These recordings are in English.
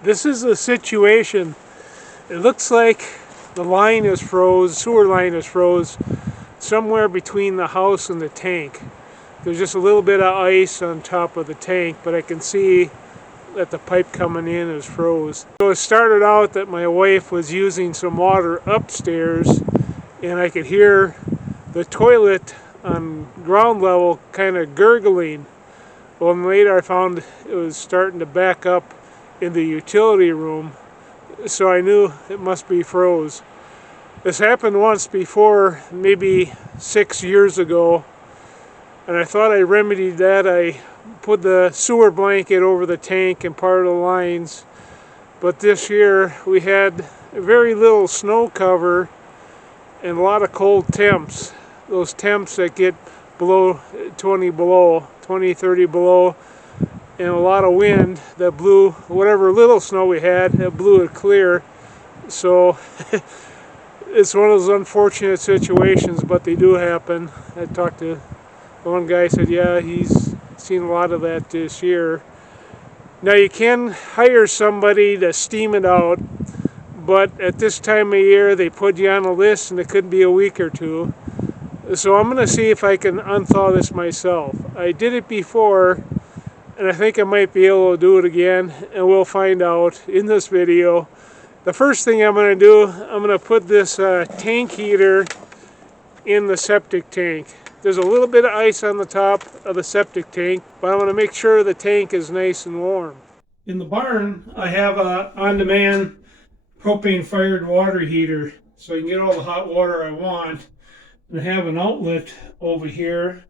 This is a situation. It looks like the line is froze, sewer line is froze somewhere between the house and the tank. There's just a little bit of ice on top of the tank, but I can see that the pipe coming in is froze. So it started out that my wife was using some water upstairs and I could hear the toilet on ground level kind of gurgling. Well, and later I found it was starting to back up in the utility room, so I knew it must be froze. This happened once before, maybe 6 years ago, and I thought I remedied that. I put the sewer blanket over the tank and part of the lines, but this year we had very little snow cover and a lot of cold temps. Those temps that get below 20 below, 20, 30 below, and a lot of wind that blew whatever little snow we had, it blew it clear. So it's one of those unfortunate situations, but they do happen. I talked to one guy, said yeah, he's seen a lot of that this year. Now you can hire somebody to steam it out, but at this time of year they put you on a list and it could be a week or two. So I'm going to see if I can unthaw this myself. I did it before, and I think I might be able to do it again, and we'll find out in this video. The first thing I'm going to do, I'm going to put this tank heater in the septic tank. There's a little bit of ice on the top of the septic tank, but I'm going to make sure the tank is nice and warm. In the barn, I have a on-demand propane-fired water heater, so I can get all the hot water I want. And I have an outlet over here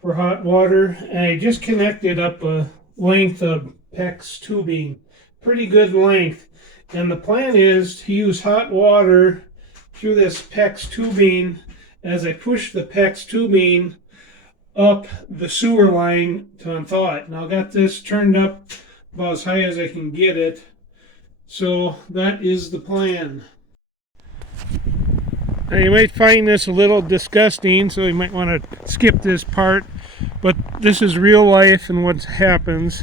for hot water, and I just connected up a length of PEX tubing, pretty good length, and the plan is to use hot water through this PEX tubing as I push the PEX tubing up the sewer line to unthaw it. Now I've got this turned up about as high as I can get it, so that is the plan. Now you might find this a little disgusting, so you might want to skip this part, but this is real life and what happens.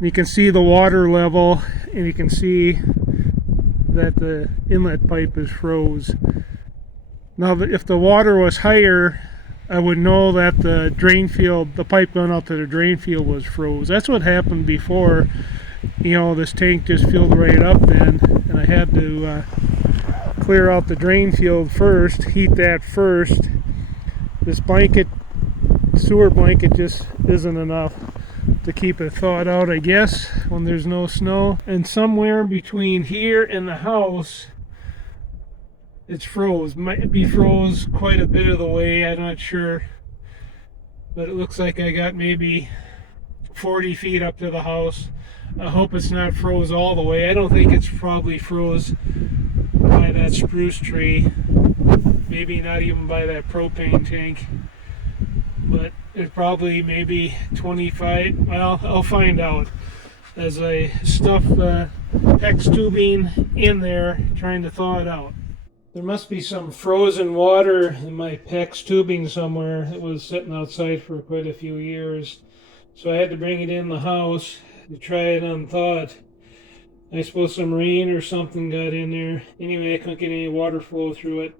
You can see the water level, and you can see that the inlet pipe is froze. Now if the water was higher, I would know that the drain field, the pipe going out to the drain field was froze. That's what happened before. You know, this tank just filled right up then, and I had to clear out the drain field first, heat that first. This blanket, sewer blanket, just isn't enough to keep it thawed out, I guess, when there's no snow. And somewhere between here and the house, it's froze. Might be froze quite a bit of the way, I'm not sure. But it looks like I got maybe 40 feet up to the house. I hope it's not froze all the way. I don't think it's probably froze by that spruce tree, maybe not even by that propane tank, but it's probably maybe 25. Well, I'll find out as I stuff the PEX tubing in there trying to thaw it out. There must be some frozen water in my PEX tubing somewhere. It was sitting outside for quite a few years, so I had to bring it in the house to try it unthaw it. I suppose some rain or something got in there. Anyway, I couldn't get any water flow through it.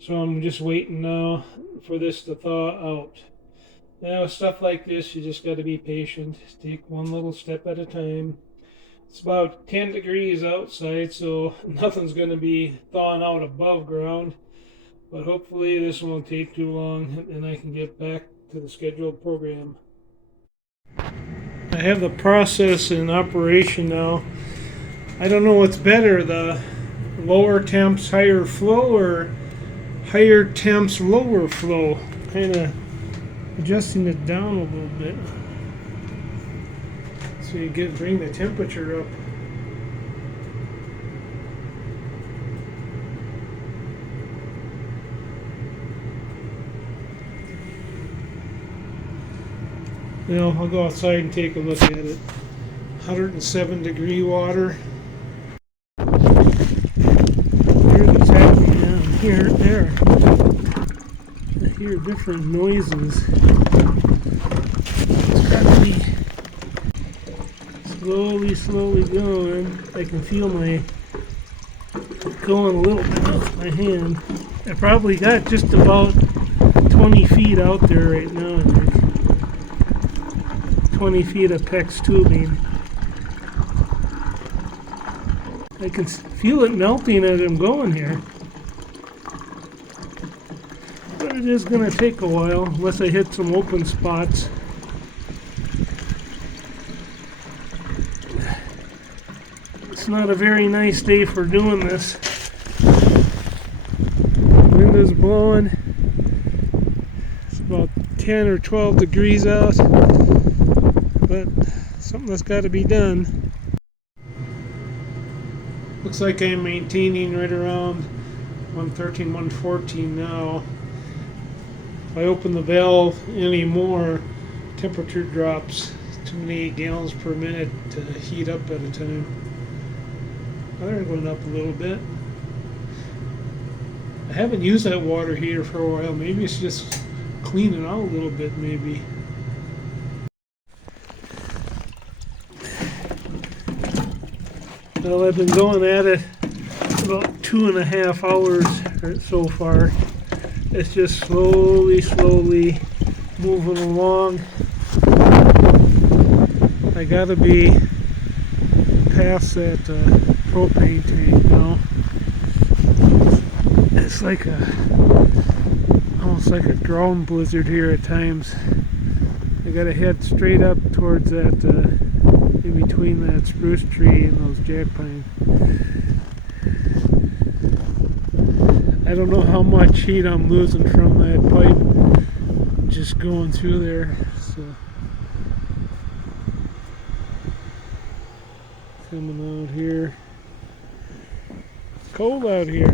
So I'm just waiting now for this to thaw out. Now, with stuff like this, you just got to be patient. Take one little step at a time. It's about 10 degrees outside, so nothing's going to be thawing out above ground. But hopefully this won't take too long, and I can get back to the scheduled program. I have the process in operation now. I don't know what's better, the lower temps, higher flow, or higher temps, lower flow. Kind of adjusting it down a little bit so you bring the temperature up. Now I'll go outside and take a look at it. 107 degree water. Here's what's happening down here, there. I hear different noises. It's slowly going. I can feel my going a little bit off my hand. I probably got just about 20 feet out there right now, I think. 20 feet of PEX tubing. I can feel it melting as I'm going here. But it is going to take a while, unless I hit some open spots. It's not a very nice day for doing this. Wind is blowing. It's about 10 or 12 degrees out, but something that's got to be done. Looks like I'm maintaining right around 113, 114 now. If I open the valve anymore, temperature drops too many gallons per minute to heat up at a time. They're going up a little bit. I haven't used that water heater for a while. Maybe it's just cleaning out a little bit, maybe. Well, I've been going at it about 2.5 hours so far. It's just slowly moving along. I gotta be past that propane tank now. It's like almost like a drone blizzard here at times. I gotta head straight up towards that, in between that spruce tree and those jack pines. I don't know how much heat I'm losing from that pipe just going through there. So coming out here. Cold out here.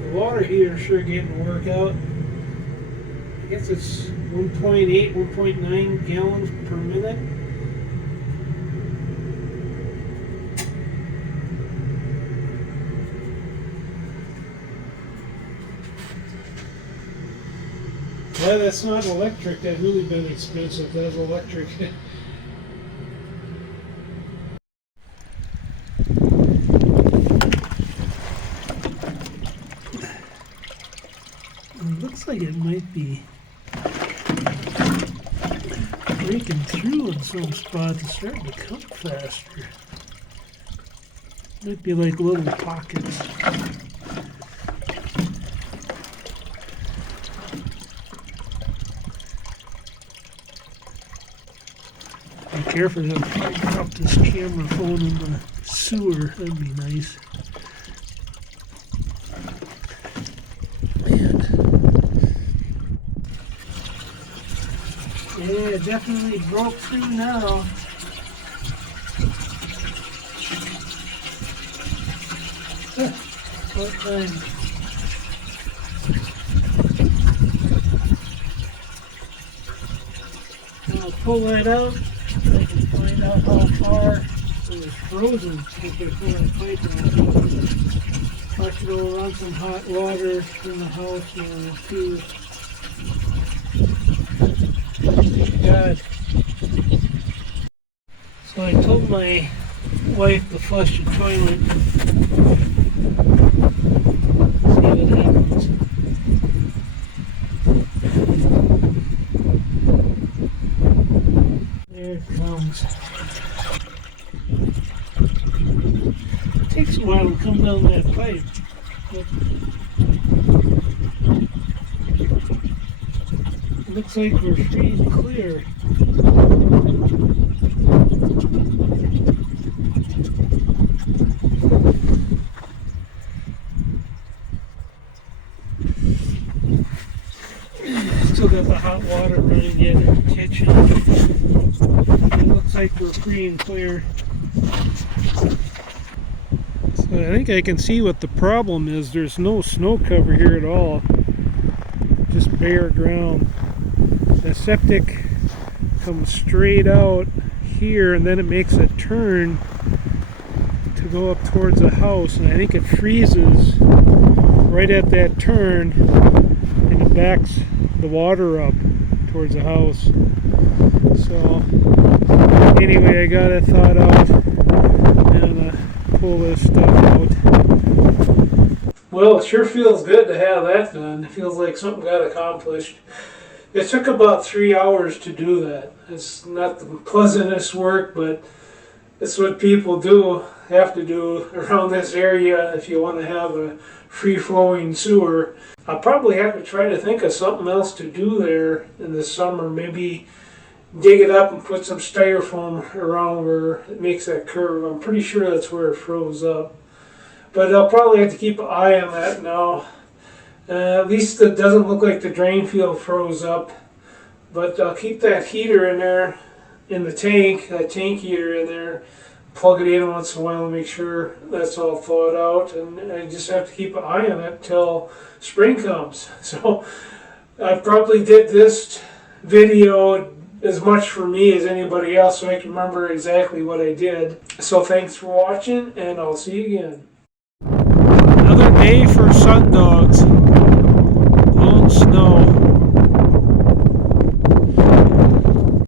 The water heater sure getting to work out. I guess it's 1.8, 1.9 gallons per minute. Yeah, that's not electric. That really been expensive. That's electric. It looks like it might be breaking through in some spots. It's starting to come faster. Might be like little pockets. Be careful to drop this camera phone in the sewer. That'd be nice. Man. Yeah, it definitely broke through now. What time? I'll pull that out. I can find out how far it was frozen if I pull that pipe out. I should go run some hot water in the house now too. God. So I told my wife to flush the toilet. See what happens. There it comes. It takes a while to come down that pipe. But it looks like we're free and clear. Still got the hot water running in the kitchen. It looks like we're free and clear. So I think I can see what the problem is. There's no snow cover here at all. Just bare ground. The septic comes straight out here and then it makes a turn to go up towards the house, and I think it freezes right at that turn backs the water up towards the house. So anyway, I got it thawed out and pull this stuff out. Well, it sure feels good to have that done. It feels like something got accomplished. It took about 3 hours to do that. It's not the pleasantest work, but it's what people have to do around this area if you want to have a free-flowing sewer. I'll probably have to try to think of something else to do there in the summer. Maybe dig it up and put some styrofoam around where it makes that curve. I'm pretty sure that's where it froze up. But I'll probably have to keep an eye on that now. At least it doesn't look like the drain field froze up. But I'll keep that heater in there, in the tank, that tank heater in there. Plug it in once in a while and make sure that's all thawed out. And I just have to keep an eye on it till spring comes. So I probably did this video as much for me as anybody else, so I can remember exactly what I did. So thanks for watching, and I'll see you again. Another day for sun dogs.